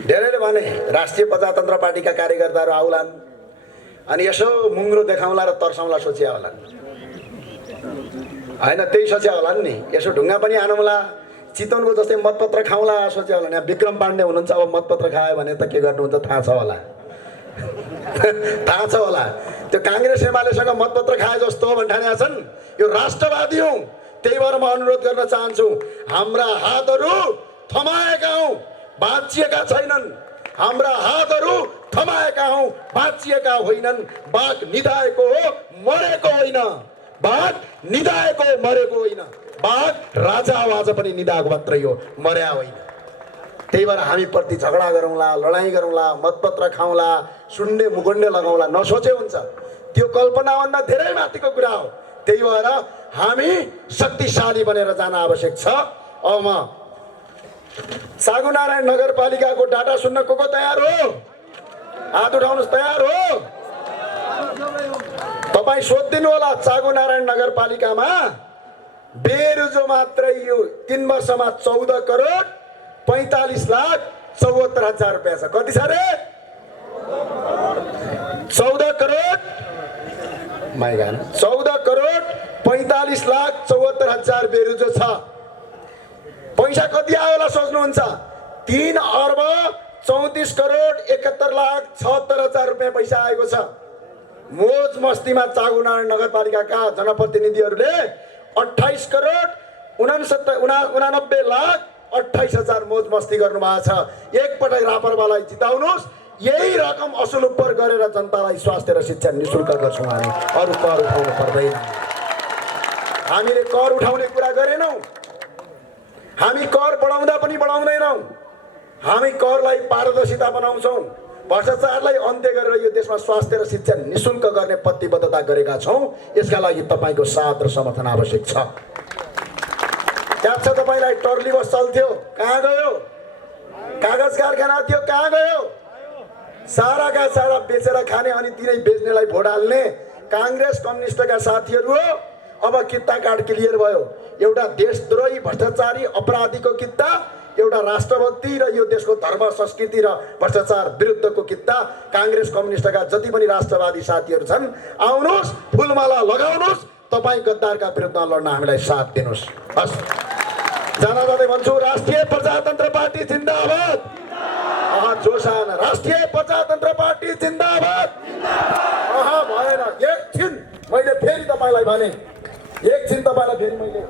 धेरैले भने राष्ट्रिय प्रजातन्त्र पार्टीका कार्यकर्ताहरू आउलान् अनि यसो मुङ्ग्रो देखाउँला र तर्साउँला सोचिया होलान्, होइन? त्यही सोचिया होलान् नि। यसो ढुङ्गा पनि हानौँला, चितवनको जस्तै मतपत्र खाउँला सोचिया होला। यहाँ विक्रम पाण्डे हुनुहुन्छ, अब मतपत्र खायो भने त के गर्नुहुन्छ थाहा छ होला। थाहा छ होला, त्यो काङ्ग्रेस एमालेसँग मतपत्र खाए जस्तो हो भन्ठानेका छन्। यो राष्ट्रवादी हौँ, त्यही भएर म अनुरोध गर्न चाहन्छु, हाम्रा हातहरू थमाएका हौँ, भाँचिएका छैनन्। हाम्रा हातहरू थमाएका हौँ, भाँचिएका होइनन्। बाघ निधाएको हो, मरेको होइन। बाघ निधाएको हो, मरेको होइन। बाघ राजा हो, आज पनि निधाएको मात्रै हो, मर्या होइन। त्यही भएर हामी प्रति झगडा गरौँला, लडाइँ गरौँला, मतपत्र खाउँला, सुन्ने मुगुन्डे लगाउँला, नसोचे हुन्छ। त्यो कल्पनाभन्दा धेरै माथिको कुरा हो। त्यही भएर हामी शक्तिशाली बनेर जान आवश्यक छ। अब म सागुनारायण नगरपालिकाको डाटा सुन्न को तयार हो? हात उठाउनुहोस्, तयार हो? तपाईँ सोधिदिनु होला, सागुनारायण नगरपालिकामा बेरुजो मात्रै यो 3 वर्षमा 14 करोड 45,74,000 रुपियाँ छ। कति छ रे? 14 करोड 14 करोड 45,74,000 बेरुजो छ। पैसा कति आयो होला सोच्नुहुन्छ? 3 अर्ब 34 करोड 71,76,000 रुपियाँ पैसा आएको छ। मोज मस्तीमा सागुनारायण नगरपालिकाका जनप्रतिनिधिहरूले 28 करोड 89,28,000 मोज मस्ती गर्नुभएको छ। एकपटक रापरवालाई जिताउनुहोस्, यही रकम असुल उपर गरेर जनतालाई स्वास्थ्य र शिक्षा निःशुल्क गर्छौँ हामी। अरू कर उठाउनु पर्दैन। हामीले कर उठाउने कुरा गरेनौँ, हामी कर बढाउँदा पनि बढाउँदैनौँ। हामी करलाई पारदर्शिता बनाउँछौँ, भ्रष्टाचारलाई अन्त्य गरेर यो देशमा स्वास्थ्य र शिक्षा निःशुल्क गर्ने प्रतिबद्धता गरेका छौँ। यसका लागि तपाईँको साथ र समर्थन आवश्यक छ। याद छ तपाईँलाई टर्ली बस चल्थ्यो, कहाँ गयो? कागज कारखाना थियो, कहाँ गयो? साराका सारा बेचेर खाने अनि तिनै बेच्नेलाई भोट हाल्ने काङ्ग्रेस कम्युनिस्टका साथीहरू हो। अब कित्ता कार्ड क्लियर भयो। एउटा देशद्रोही भ्रष्टाचारी अपराधीको कित्ता, एउटा राष्ट्रभक्ति र यो देशको धर्म संस्कृति र भ्रष्टाचार विरुद्धको कित्ता। काङ्ग्रेस कम्युनिस्टका जति पनि राष्ट्रवादी साथीहरू छन्, आउनुहोस्, फुलमाला लगाउनुहोस्, तपाईँ गद्दारका विरुद्धमा लड्न हामीलाई साथ दिनुहोस्। हस्, जाँदा जाँदै भन्छु, राष्ट्रिय प्रजातन्त्र पार्टी जिन्दाबाद। जोसान, राष्ट्रिय प्रजातन्त्र पार्टी जिन्दाबाद। भएन, एकछिन मैले फेरि तपाईँलाई भने, एकछिन तपाईँलाई फेरि मैले